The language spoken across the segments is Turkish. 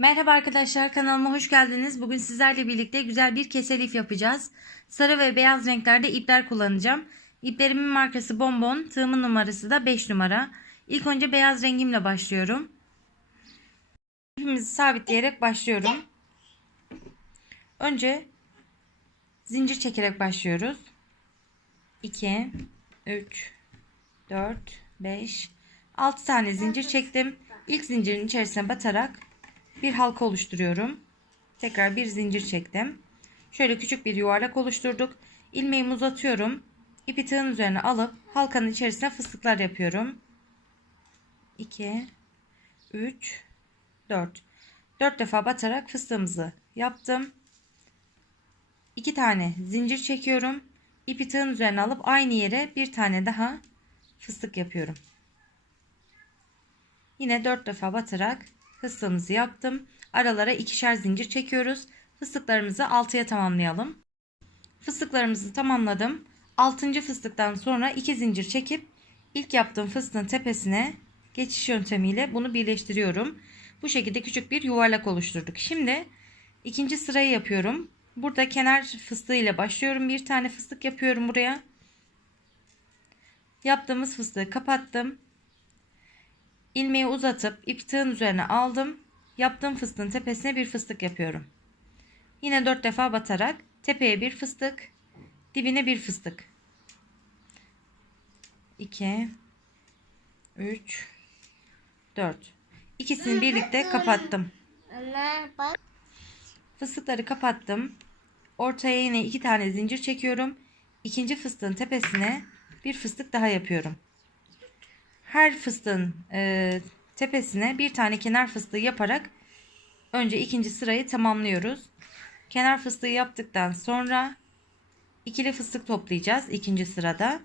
Merhaba arkadaşlar kanalıma hoş geldiniz. Bugün sizlerle birlikte güzel bir keselif yapacağız. Sarı ve beyaz renklerde ipler kullanacağım. İplerimin markası Bonbon, tığımın numarası da 5 numara. İlk önce beyaz rengimle başlıyorum. İpimizi sabitleyerek başlıyorum. Önce zincir çekerek başlıyoruz. 2 3 4 5 6 tane zincir çektim. İlk zincirin içerisine batarak bir halka oluşturuyorum. Tekrar bir zincir çektim. Şöyle küçük bir yuvarlak oluşturduk. İlmeğimi uzatıyorum. İpi tığın üzerine alıp halkanın içerisine fıstıklar yapıyorum. 2 3 4 4 defa batarak fıstığımızı yaptım. 2 tane zincir çekiyorum. İpi tığın üzerine alıp aynı yere bir tane daha fıstık yapıyorum. Yine 4 defa batarak fıstığımızı yaptım. Aralara ikişer zincir çekiyoruz. Fıstıklarımızı 6'ya tamamlayalım. Fıstıklarımızı tamamladım. 6. fıstıktan sonra 2 zincir çekip ilk yaptığım fıstığın tepesine geçiş yöntemiyle bunu birleştiriyorum. Bu şekilde küçük bir yuvarlak oluşturduk. Şimdi ikinci sırayı yapıyorum. Burada kenar fıstığı ile başlıyorum. Bir tane fıstık yapıyorum buraya. Yaptığımız fıstığı kapattım. İlmeği uzatıp ip tığın üzerine aldım. Yaptığım fıstığın tepesine bir fıstık yapıyorum. Yine 4 defa batarak tepeye bir fıstık, dibine bir fıstık. 2 3 4 İkisini birlikte kapattım. Fıstıkları kapattım. Ortaya yine iki tane zincir çekiyorum. İkinci fıstığın tepesine bir fıstık daha yapıyorum. Her fıstığın e, tepesine bir tane kenar fıstığı yaparak önce ikinci sırayı tamamlıyoruz. Kenar fıstığı yaptıktan sonra ikili fıstık toplayacağız ikinci sırada.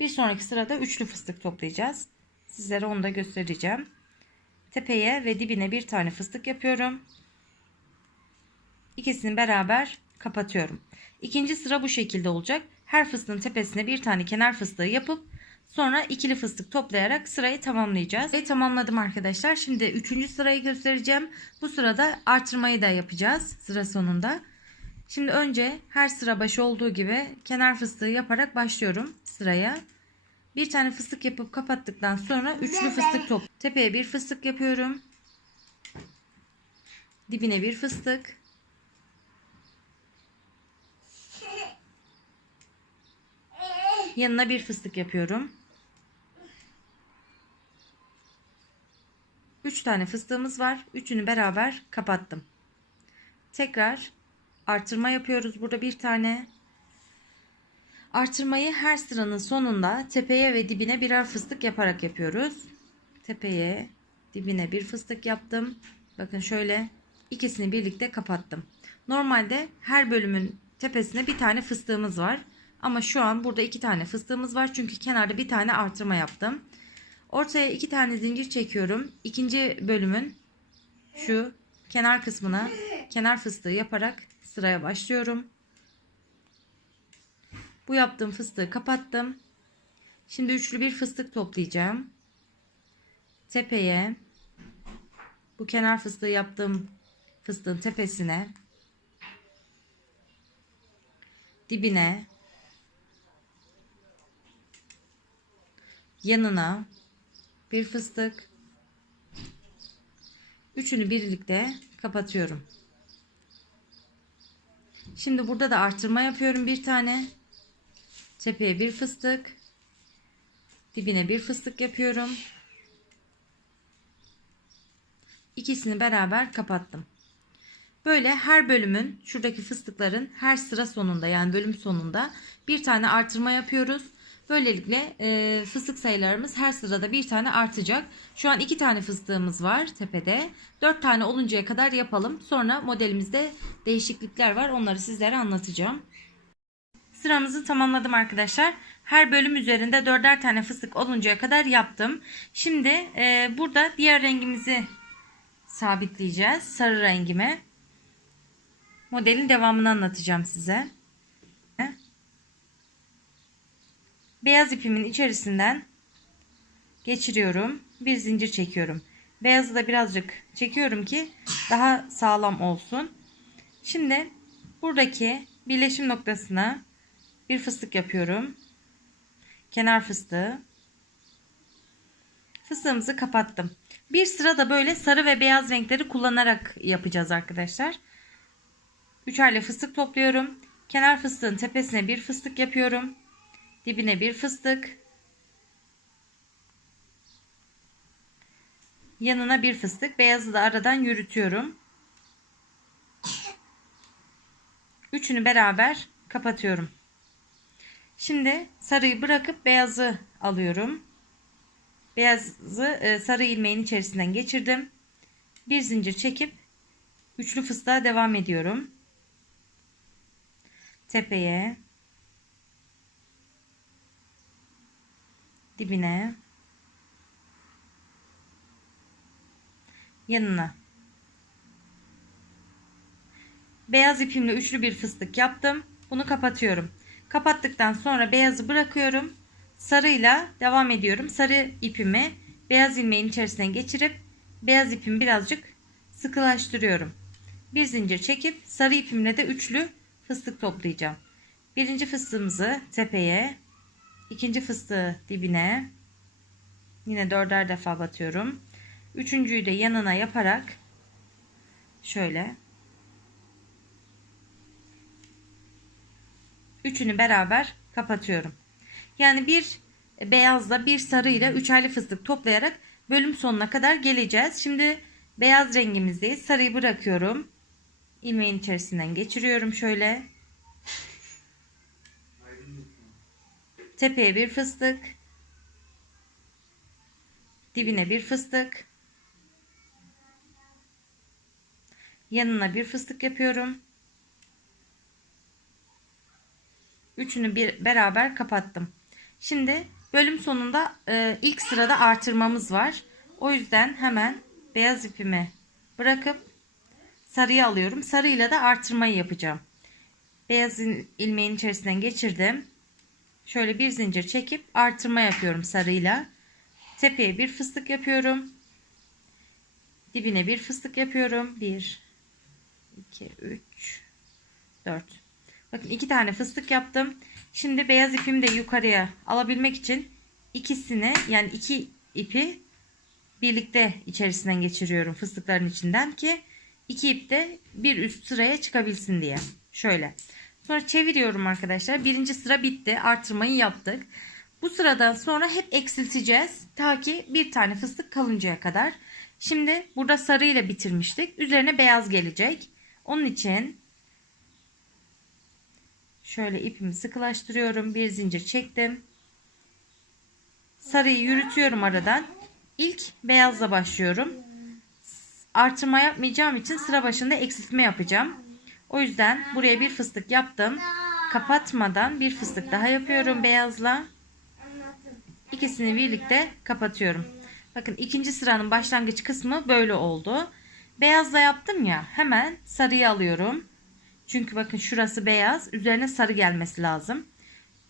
Bir sonraki sırada üçlü fıstık toplayacağız. Sizlere onu da göstereceğim. Tepeye ve dibine bir tane fıstık yapıyorum. İkisini beraber kapatıyorum. İkinci sıra bu şekilde olacak. Her fıstığın tepesine bir tane kenar fıstığı yapıp sonra ikili fıstık toplayarak sırayı tamamlayacağız. Ve tamamladım arkadaşlar. Şimdi üçüncü sırayı göstereceğim. Bu sırada artırmayı da yapacağız sıra sonunda. Şimdi önce her sıra başı olduğu gibi kenar fıstığı yaparak başlıyorum sıraya. Bir tane fıstık yapıp kapattıktan sonra üçlü fıstık top. Tepeye bir fıstık yapıyorum. Dibine bir fıstık. Yanına bir fıstık yapıyorum. 3 tane fıstığımız var. Üçünü beraber kapattım. Tekrar artırma yapıyoruz. Burada bir tane. Artırmayı her sıranın sonunda tepeye ve dibine birer fıstık yaparak yapıyoruz. Tepeye, dibine bir fıstık yaptım. Bakın şöyle ikisini birlikte kapattım. Normalde her bölümün tepesine bir tane fıstığımız var. Ama şu an burada iki tane fıstığımız var. Çünkü kenarda bir tane artırma yaptım. Ortaya iki tane zincir çekiyorum. İkinci bölümün şu kenar kısmına kenar fıstığı yaparak sıraya başlıyorum. Bu yaptığım fıstığı kapattım. Şimdi üçlü bir fıstık toplayacağım. Tepeye bu kenar fıstığı yaptığım fıstığın tepesine dibine yanına bir fıstık üçünü birlikte kapatıyorum. Şimdi burada da artırma yapıyorum bir tane. Tepeye bir fıstık. Dibine bir fıstık yapıyorum. İkisini beraber kapattım. Böyle her bölümün şuradaki fıstıkların her sıra sonunda yani bölüm sonunda bir tane artırma yapıyoruz. Böylelikle e, fıstık sayılarımız her sırada bir tane artacak. Şu an iki tane fıstığımız var tepede. Dört tane oluncaya kadar yapalım. Sonra modelimizde değişiklikler var. Onları sizlere anlatacağım. Sıramızı tamamladım arkadaşlar. Her bölüm üzerinde dörder tane fıstık oluncaya kadar yaptım. Şimdi e, burada diğer rengimizi sabitleyeceğiz. Sarı rengime. Modelin devamını anlatacağım size. Beyaz ipimin içerisinden geçiriyorum. Bir zincir çekiyorum. Beyazı da birazcık çekiyorum ki daha sağlam olsun. Şimdi buradaki birleşim noktasına bir fıstık yapıyorum. Kenar fıstığı. Fıstığımızı kapattım. Bir sıra da böyle sarı ve beyaz renkleri kullanarak yapacağız arkadaşlar. Üçerli fıstık topluyorum. Kenar fıstığın tepesine bir fıstık yapıyorum. Dibine bir fıstık. Yanına bir fıstık. Beyazı da aradan yürütüyorum. Üçünü beraber kapatıyorum. Şimdi sarıyı bırakıp beyazı alıyorum. Beyazı e, sarı ilmeğin içerisinden geçirdim. Bir zincir çekip üçlü fıstığa devam ediyorum. Tepeye dibine yanına beyaz ipimle üçlü bir fıstık yaptım. Bunu kapatıyorum. Kapattıktan sonra beyazı bırakıyorum. Sarıyla devam ediyorum. Sarı ipimi beyaz ilmeğin içerisine geçirip beyaz ipimi birazcık sıkılaştırıyorum. Bir zincir çekip sarı ipimle de üçlü fıstık toplayacağım. Birinci fıstığımızı tepeye, ikinci fıstığı dibine, yine dörder defa batıyorum. Üçüncüyü de yanına yaparak şöyle üçünü beraber kapatıyorum. Yani bir beyazla bir sarıyla üçerli fıstık toplayarak bölüm sonuna kadar geleceğiz. Şimdi beyaz rengimizdeyiz. Sarıyı bırakıyorum. İlmeğin içerisinden geçiriyorum şöyle. Tepeye bir fıstık. Dibine bir fıstık. Yanına bir fıstık yapıyorum. Üçünü bir beraber kapattım. Şimdi bölüm sonunda e, ilk sırada artırmamız var. O yüzden hemen beyaz ipimi bırakıp sarıyı alıyorum. Sarıyla da artırmayı yapacağım. Beyaz ilmeğin içerisinden geçirdim. Şöyle bir zincir çekip artırma yapıyorum sarıyla. Tepeye bir fıstık yapıyorum. Dibine bir fıstık yapıyorum. 1 2 3 4 Bakın iki tane fıstık yaptım. Şimdi beyaz ipimi de yukarıya alabilmek için ikisini yani iki ipi birlikte içerisinden geçiriyorum fıstıkların içinden ki iki ip de bir üst sıraya çıkabilsin diye. Şöyle. Sonra çeviriyorum arkadaşlar. Birinci sıra bitti. Artırmayı yaptık. Bu sıradan sonra hep eksilteceğiz. Ta ki bir tane fıstık kalıncaya kadar. Şimdi burada sarı ile bitirmiştik. Üzerine beyaz gelecek. Onun için Şöyle ipimi sıkılaştırıyorum. Bir zincir çektim. Sarıyı yürütüyorum aradan. İlk beyazla başlıyorum. Artırma yapmayacağım için sıra başında eksiltme yapacağım. O yüzden buraya bir fıstık yaptım. Kapatmadan bir fıstık daha yapıyorum beyazla. İkisini birlikte kapatıyorum. Bakın ikinci sıranın başlangıç kısmı böyle oldu. Beyazla yaptım ya hemen sarıyı alıyorum. Çünkü bakın şurası beyaz. Üzerine sarı gelmesi lazım.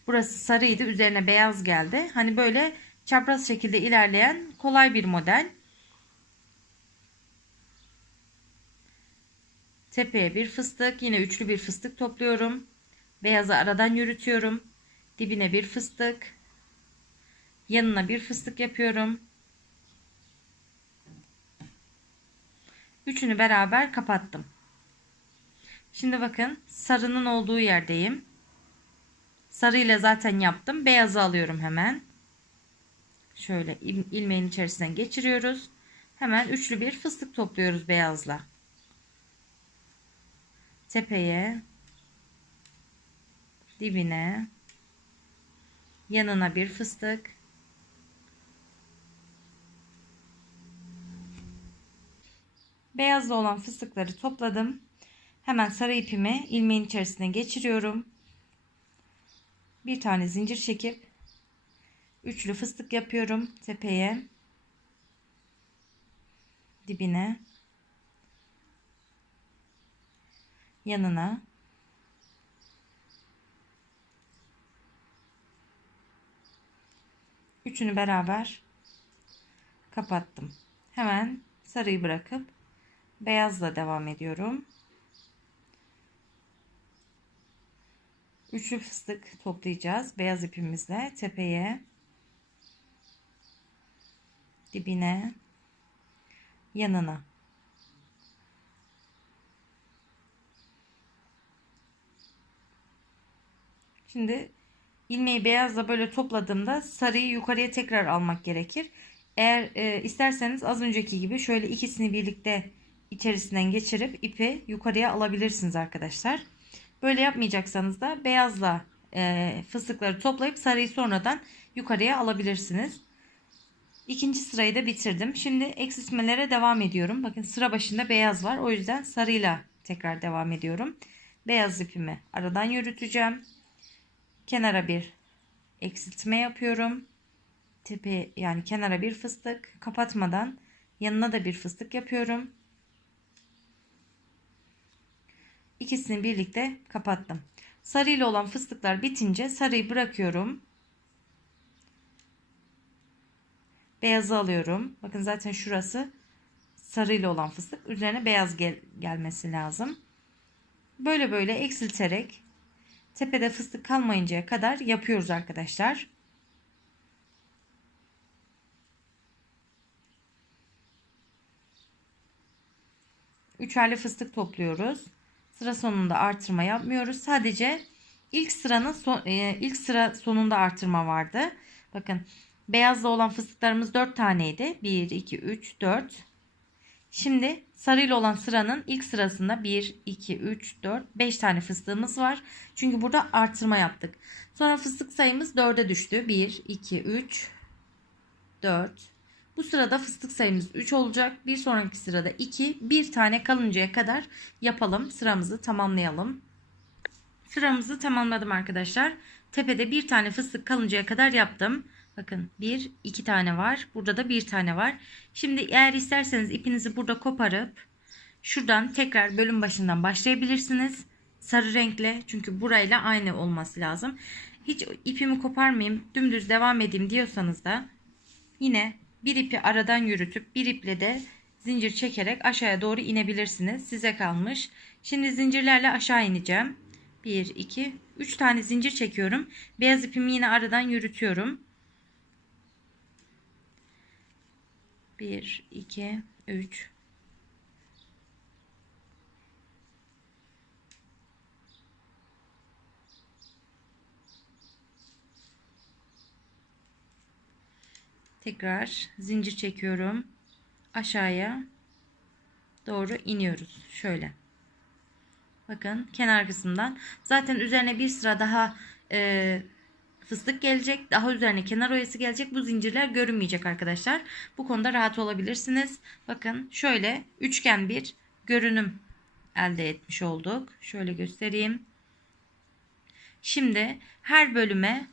Burası sarıydı. Üzerine beyaz geldi. Hani böyle çapraz şekilde ilerleyen kolay bir model. Tepeye bir fıstık. Yine üçlü bir fıstık topluyorum. Beyazı aradan yürütüyorum. Dibine bir fıstık. Yanına bir fıstık yapıyorum. Üçünü beraber kapattım. Şimdi bakın sarının olduğu yerdeyim. Sarı ile zaten yaptım. Beyazı alıyorum hemen. Şöyle ilmeğin içerisinden geçiriyoruz. Hemen üçlü bir fıstık topluyoruz beyazla. Tepeye, dibine, yanına bir fıstık. Beyazlı olan fıstıkları topladım. Hemen sarı ipimi ilmeğin içerisine geçiriyorum. Bir tane zincir çekip üçlü fıstık yapıyorum tepeye dibine yanına üçünü beraber kapattım. Hemen sarıyı bırakıp Beyazla devam ediyorum. Üçlü fıstık toplayacağız. Beyaz ipimizle tepeye, dibine, yanına. Şimdi ilmeği beyazla böyle topladığımda sarıyı yukarıya tekrar almak gerekir. Eğer e, isterseniz az önceki gibi şöyle ikisini birlikte içerisinden geçirip ipi yukarıya alabilirsiniz arkadaşlar. Böyle yapmayacaksanız da beyazla e, fıstıkları toplayıp sarıyı sonradan yukarıya alabilirsiniz. İkinci sırayı da bitirdim. Şimdi eksiltmelere devam ediyorum. Bakın sıra başında beyaz var. O yüzden sarıyla tekrar devam ediyorum. Beyaz ipimi aradan yürüteceğim. Kenara bir eksiltme yapıyorum. Tepe yani kenara bir fıstık kapatmadan yanına da bir fıstık yapıyorum. İkisini birlikte kapattım. Sarı ile olan fıstıklar bitince sarıyı bırakıyorum. Beyazı alıyorum. Bakın zaten şurası sarı ile olan fıstık. Üzerine beyaz gel gelmesi lazım. Böyle böyle eksilterek tepede fıstık kalmayıncaya kadar yapıyoruz arkadaşlar. Üçerli fıstık topluyoruz. Sıra sonunda artırma yapmıyoruz. Sadece ilk sıranın son, e, ilk sıra sonunda artırma vardı. Bakın beyazla olan fıstıklarımız 4 taneydi. 1 2 3 4. Şimdi sarıyla olan sıranın ilk sırasında 1 2 3 4 5 tane fıstığımız var. Çünkü burada artırma yaptık. Sonra fıstık sayımız 4'e düştü. 1 2 3 4 bu sırada fıstık sayımız 3 olacak. Bir sonraki sırada 2. Bir tane kalıncaya kadar yapalım. Sıramızı tamamlayalım. Sıramızı tamamladım arkadaşlar. Tepede bir tane fıstık kalıncaya kadar yaptım. Bakın bir iki tane var. Burada da bir tane var. Şimdi eğer isterseniz ipinizi burada koparıp şuradan tekrar bölüm başından başlayabilirsiniz. Sarı renkle çünkü burayla aynı olması lazım. Hiç ipimi koparmayayım dümdüz devam edeyim diyorsanız da yine bir ipi aradan yürütüp bir iple de zincir çekerek aşağıya doğru inebilirsiniz. Size kalmış. Şimdi zincirlerle aşağı ineceğim. 1, 2, 3 tane zincir çekiyorum. Beyaz ipimi yine aradan yürütüyorum. 1, 2, 3, tekrar zincir çekiyorum. Aşağıya doğru iniyoruz. Şöyle. Bakın kenar kısımdan. Zaten üzerine bir sıra daha e, fıstık gelecek daha üzerine kenar oyası gelecek. Bu zincirler görünmeyecek arkadaşlar. Bu konuda rahat olabilirsiniz. Bakın şöyle üçgen bir görünüm elde etmiş olduk. Şöyle göstereyim. Şimdi her bölüme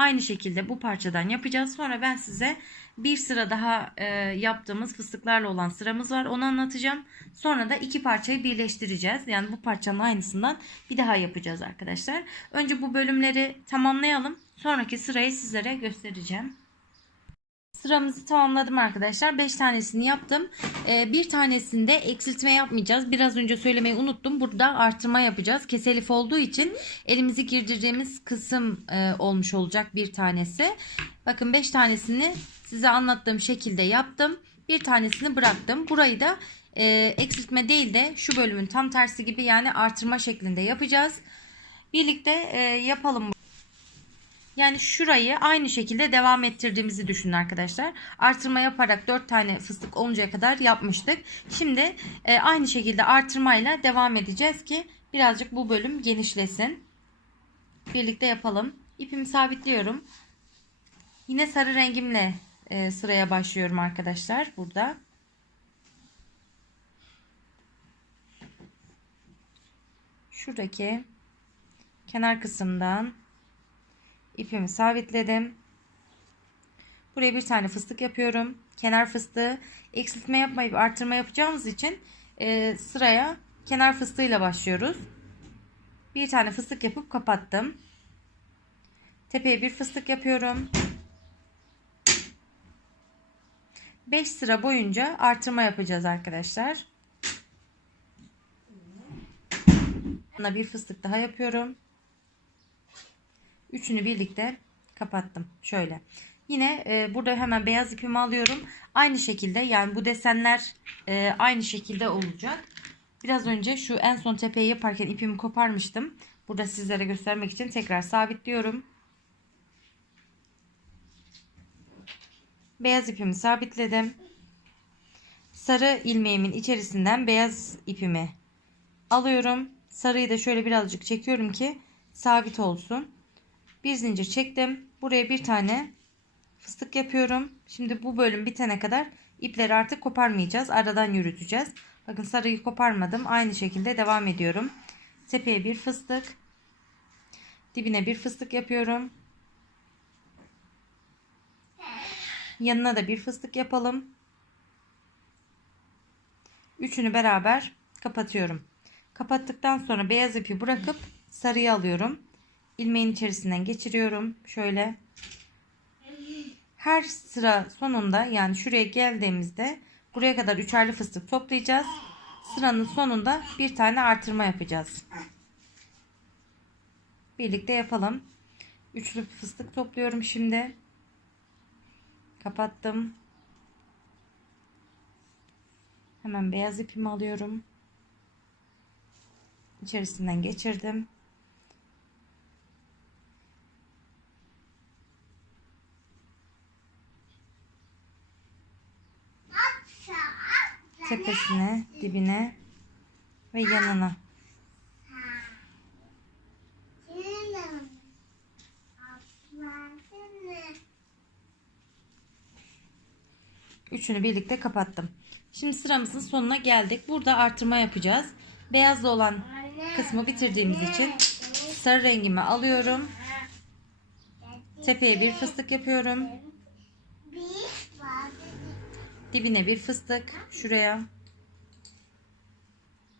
Aynı şekilde bu parçadan yapacağız. Sonra ben size bir sıra daha e, yaptığımız fıstıklarla olan sıramız var. Onu anlatacağım. Sonra da iki parçayı birleştireceğiz. Yani bu parçanın aynısından bir daha yapacağız arkadaşlar. Önce bu bölümleri tamamlayalım. Sonraki sırayı sizlere göstereceğim. Sıramızı tamamladım arkadaşlar. 5 tanesini yaptım. Ee, bir tanesinde eksiltme yapmayacağız. Biraz önce söylemeyi unuttum. Burada artırma yapacağız. Keselif olduğu için elimizi girdireceğimiz kısım e, olmuş olacak bir tanesi. Bakın 5 tanesini size anlattığım şekilde yaptım. Bir tanesini bıraktım. Burayı da e, eksiltme değil de şu bölümün tam tersi gibi yani artırma şeklinde yapacağız. Birlikte e, yapalım. Yani şurayı aynı şekilde devam ettirdiğimizi düşünün arkadaşlar. Artırma yaparak 4 tane fıstık oluncaya kadar yapmıştık. Şimdi e, aynı şekilde artırmayla devam edeceğiz ki birazcık bu bölüm genişlesin. Birlikte yapalım. İpimi sabitliyorum. Yine sarı rengimle e, sıraya başlıyorum arkadaşlar burada. Şuradaki kenar kısımdan ipimi sabitledim. Buraya bir tane fıstık yapıyorum. Kenar fıstığı eksiltme yapmayıp artırma yapacağımız için e, sıraya kenar fıstığıyla başlıyoruz. Bir tane fıstık yapıp kapattım. Tepeye bir fıstık yapıyorum. 5 sıra boyunca artırma yapacağız arkadaşlar. Buna bir fıstık daha yapıyorum. Üçünü birlikte kapattım. Şöyle. Yine e, burada hemen beyaz ipimi alıyorum. Aynı şekilde yani bu desenler e, aynı şekilde olacak. Biraz önce şu en son tepeyi yaparken ipimi koparmıştım. Burada sizlere göstermek için tekrar sabitliyorum. Beyaz ipimi sabitledim. Sarı ilmeğimin içerisinden beyaz ipimi alıyorum. Sarıyı da şöyle birazcık çekiyorum ki sabit olsun. Bir zincir çektim. Buraya bir tane fıstık yapıyorum. Şimdi bu bölüm bitene kadar ipleri artık koparmayacağız. Aradan yürüteceğiz. Bakın sarıyı koparmadım. Aynı şekilde devam ediyorum. Tepeye bir fıstık. Dibine bir fıstık yapıyorum. Yanına da bir fıstık yapalım. Üçünü beraber kapatıyorum. Kapattıktan sonra beyaz ipi bırakıp sarıyı alıyorum. İlmeğin içerisinden geçiriyorum. Şöyle. Her sıra sonunda yani şuraya geldiğimizde buraya kadar üçerli fıstık toplayacağız. Sıranın sonunda bir tane artırma yapacağız. Birlikte yapalım. Üçlü fıstık topluyorum şimdi. Kapattım. Hemen beyaz ipimi alıyorum. İçerisinden geçirdim. Tepesine, dibine ve yanına. Üçünü birlikte kapattım. Şimdi sıramızın sonuna geldik. Burada artırma yapacağız. Beyazlı olan kısmı bitirdiğimiz için sarı rengimi alıyorum. Tepeye bir fıstık yapıyorum. Dibine bir fıstık. Şuraya.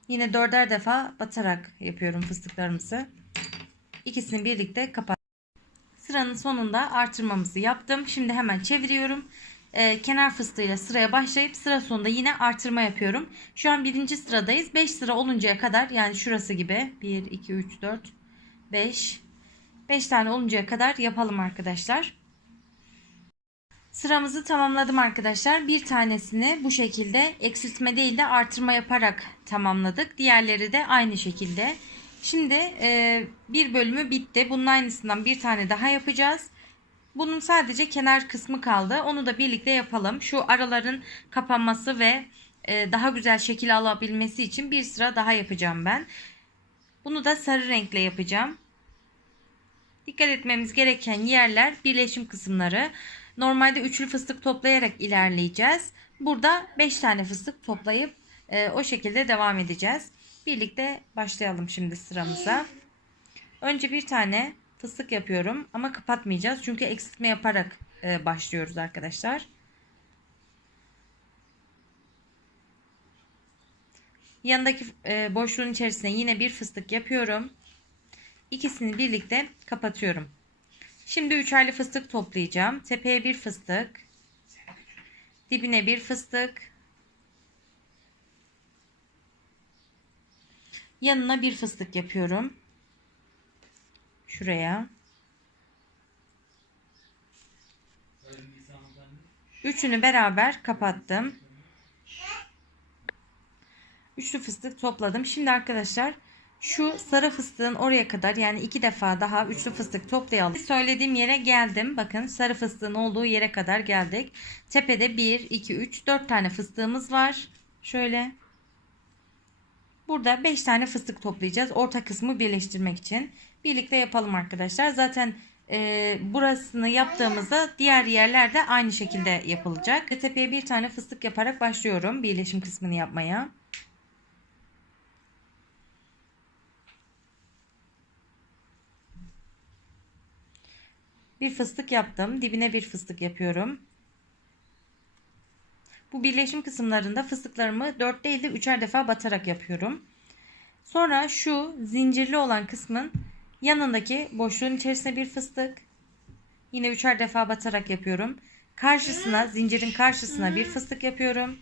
Yine dörder defa batarak yapıyorum fıstıklarımızı. İkisini birlikte kapat. Sıranın sonunda artırmamızı yaptım. Şimdi hemen çeviriyorum. Ee, kenar fıstığıyla sıraya başlayıp sıra sonunda yine artırma yapıyorum. Şu an birinci sıradayız. 5 sıra oluncaya kadar yani şurası gibi 1, 2, 3, 4, 5 5 tane oluncaya kadar yapalım arkadaşlar. Sıramızı tamamladım arkadaşlar. Bir tanesini bu şekilde eksiltme değil de artırma yaparak tamamladık. Diğerleri de aynı şekilde. Şimdi e, bir bölümü bitti. Bunun aynısından bir tane daha yapacağız. Bunun sadece kenar kısmı kaldı. Onu da birlikte yapalım. Şu araların kapanması ve e, daha güzel şekil alabilmesi için bir sıra daha yapacağım ben. Bunu da sarı renkle yapacağım. Dikkat etmemiz gereken yerler birleşim kısımları. Normalde üçlü fıstık toplayarak ilerleyeceğiz. Burada 5 tane fıstık toplayıp e, o şekilde devam edeceğiz. Birlikte başlayalım şimdi sıramıza. Önce bir tane fıstık yapıyorum ama kapatmayacağız. Çünkü eksiltme yaparak e, başlıyoruz arkadaşlar. Yanındaki e, boşluğun içerisine yine bir fıstık yapıyorum. İkisini birlikte kapatıyorum. Şimdi üçerli fıstık toplayacağım. Tepeye bir fıstık. Dibine bir fıstık. Yanına bir fıstık yapıyorum. Şuraya. Üçünü beraber kapattım. Üçlü fıstık topladım. Şimdi arkadaşlar şu sarı fıstığın oraya kadar yani iki defa daha üçlü fıstık toplayalım. Söylediğim yere geldim. Bakın sarı fıstığın olduğu yere kadar geldik. Tepede 1, 2, 3, 4 tane fıstığımız var. Şöyle. Burada 5 tane fıstık toplayacağız. Orta kısmı birleştirmek için. Birlikte yapalım arkadaşlar. Zaten e, burasını yaptığımızda diğer yerlerde aynı şekilde yapılacak. Tepeye bir tane fıstık yaparak başlıyorum. Birleşim kısmını yapmaya. Bir fıstık yaptım. Dibine bir fıstık yapıyorum. Bu birleşim kısımlarında fıstıklarımı 4 değil de 3'er defa batarak yapıyorum. Sonra şu zincirli olan kısmın yanındaki boşluğun içerisine bir fıstık. Yine üçer defa batarak yapıyorum. Karşısına zincirin karşısına bir fıstık yapıyorum.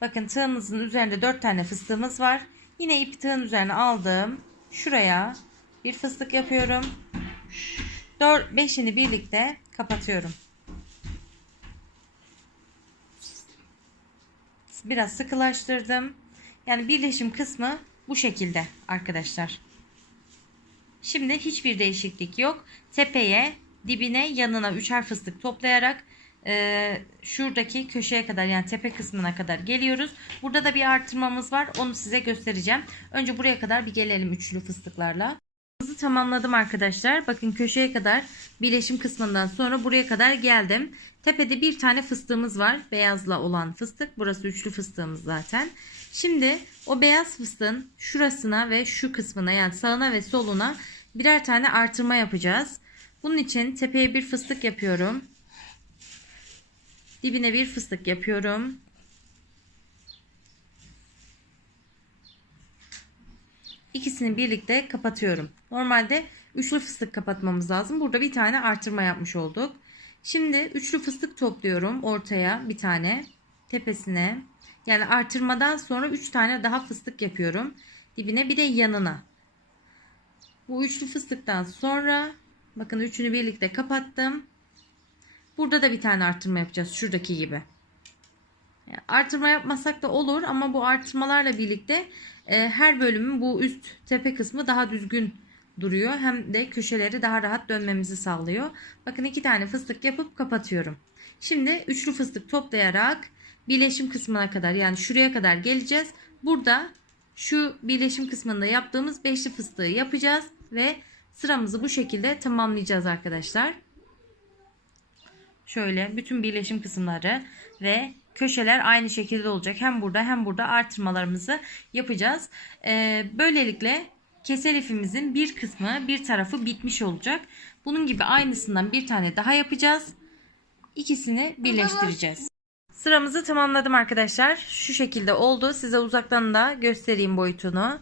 Bakın tığımızın üzerinde 4 tane fıstığımız var. Yine ip tığın üzerine aldım. Şuraya bir fıstık yapıyorum. 4 5'ini birlikte kapatıyorum. Biraz sıkılaştırdım. Yani birleşim kısmı bu şekilde arkadaşlar. Şimdi hiçbir değişiklik yok. Tepeye, dibine, yanına üçer fıstık toplayarak e, şuradaki köşeye kadar yani tepe kısmına kadar geliyoruz. Burada da bir artırmamız var. Onu size göstereceğim. Önce buraya kadar bir gelelim üçlü fıstıklarla. Tamamladım arkadaşlar. Bakın köşeye kadar birleşim kısmından sonra buraya kadar geldim. Tepede bir tane fıstığımız var. Beyazla olan fıstık. Burası üçlü fıstığımız zaten. Şimdi o beyaz fıstığın şurasına ve şu kısmına yani sağına ve soluna birer tane artırma yapacağız. Bunun için tepeye bir fıstık yapıyorum. Dibine bir fıstık yapıyorum. İkisini birlikte kapatıyorum. Normalde üçlü fıstık kapatmamız lazım. Burada bir tane artırma yapmış olduk. Şimdi üçlü fıstık topluyorum ortaya bir tane tepesine. Yani artırmadan sonra 3 tane daha fıstık yapıyorum. Dibine bir de yanına. Bu üçlü fıstıktan sonra bakın üçünü birlikte kapattım. Burada da bir tane artırma yapacağız şuradaki gibi. Artırma yapmasak da olur ama bu artırmalarla birlikte e, her bölümün bu üst tepe kısmı daha düzgün duruyor. Hem de köşeleri daha rahat dönmemizi sağlıyor. Bakın iki tane fıstık yapıp kapatıyorum. Şimdi üçlü fıstık toplayarak birleşim kısmına kadar yani şuraya kadar geleceğiz. Burada şu birleşim kısmında yaptığımız beşli fıstığı yapacağız ve sıramızı bu şekilde tamamlayacağız arkadaşlar. Şöyle bütün birleşim kısımları ve köşeler aynı şekilde olacak. Hem burada hem burada artırmalarımızı yapacağız. Ee, böylelikle keser ipimizin bir kısmı bir tarafı bitmiş olacak. Bunun gibi aynısından bir tane daha yapacağız. İkisini birleştireceğiz. Sıramızı tamamladım arkadaşlar. Şu şekilde oldu. Size uzaktan da göstereyim boyutunu.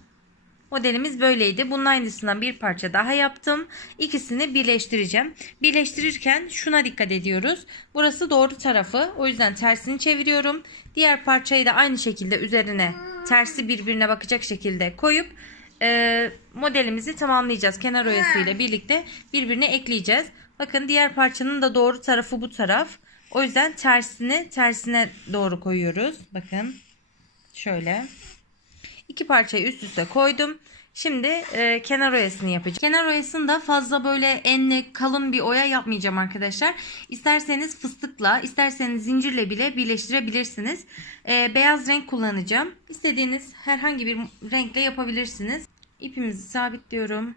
Modelimiz böyleydi. Bunun aynısından bir parça daha yaptım. İkisini birleştireceğim. Birleştirirken şuna dikkat ediyoruz. Burası doğru tarafı. O yüzden tersini çeviriyorum. Diğer parçayı da aynı şekilde üzerine tersi birbirine bakacak şekilde koyup e, modelimizi tamamlayacağız. Kenar oyasıyla birlikte birbirine ekleyeceğiz. Bakın diğer parçanın da doğru tarafı bu taraf. O yüzden tersini tersine doğru koyuyoruz. Bakın şöyle. İki parçayı üst üste koydum. Şimdi e, kenar oyasını yapacağım. Kenar oyasını da fazla böyle enli kalın bir oya yapmayacağım arkadaşlar. İsterseniz fıstıkla isterseniz zincirle bile birleştirebilirsiniz. E, beyaz renk kullanacağım. İstediğiniz herhangi bir renkle yapabilirsiniz. İpimizi sabitliyorum.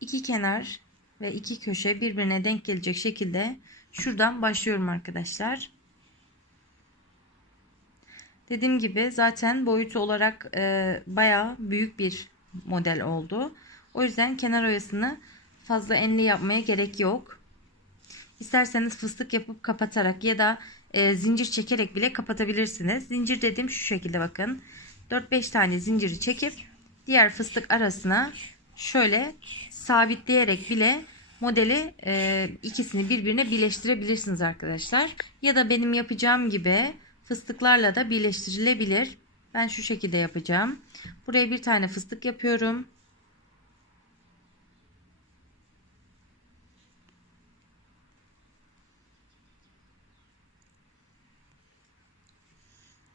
İki kenar ve iki köşe birbirine denk gelecek şekilde şuradan başlıyorum arkadaşlar. Dediğim gibi zaten boyutu olarak e, bayağı büyük bir model oldu. O yüzden kenar oyasını fazla enli yapmaya gerek yok. İsterseniz fıstık yapıp kapatarak ya da e, zincir çekerek bile kapatabilirsiniz. Zincir dediğim şu şekilde bakın. 4-5 tane zinciri çekip diğer fıstık arasına şöyle sabitleyerek bile modeli e, ikisini birbirine birleştirebilirsiniz arkadaşlar. Ya da benim yapacağım gibi fıstıklarla da birleştirilebilir. Ben şu şekilde yapacağım. Buraya bir tane fıstık yapıyorum.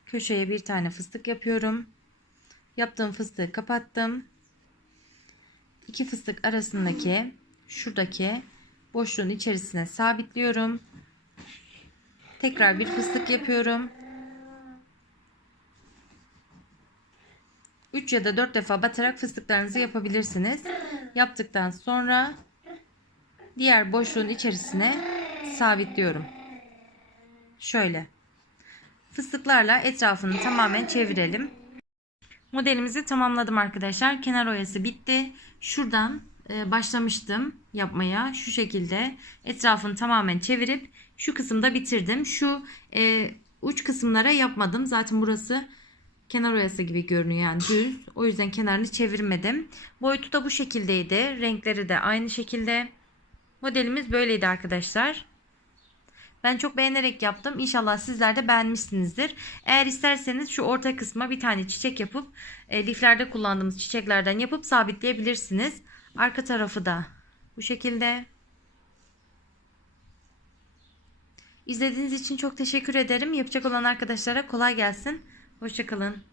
Köşeye bir tane fıstık yapıyorum. Yaptığım fıstığı kapattım. İki fıstık arasındaki şuradaki boşluğun içerisine sabitliyorum. Tekrar bir fıstık yapıyorum. 3 ya da 4 defa batarak fıstıklarınızı yapabilirsiniz. Yaptıktan sonra diğer boşluğun içerisine sabitliyorum. Şöyle. Fıstıklarla etrafını tamamen çevirelim. Modelimizi tamamladım arkadaşlar. Kenar oyası bitti. Şuradan başlamıştım yapmaya. Şu şekilde etrafını tamamen çevirip şu kısımda bitirdim. Şu e, uç kısımlara yapmadım. Zaten burası kenar oyası gibi görünüyor yani düz. O yüzden kenarını çevirmedim. Boyutu da bu şekildeydi. Renkleri de aynı şekilde. Modelimiz böyleydi arkadaşlar. Ben çok beğenerek yaptım. İnşallah sizler de beğenmişsinizdir. Eğer isterseniz şu orta kısma bir tane çiçek yapıp e, liflerde kullandığımız çiçeklerden yapıp sabitleyebilirsiniz. Arka tarafı da bu şekilde. İzlediğiniz için çok teşekkür ederim. Yapacak olan arkadaşlara kolay gelsin. Hoşçakalın.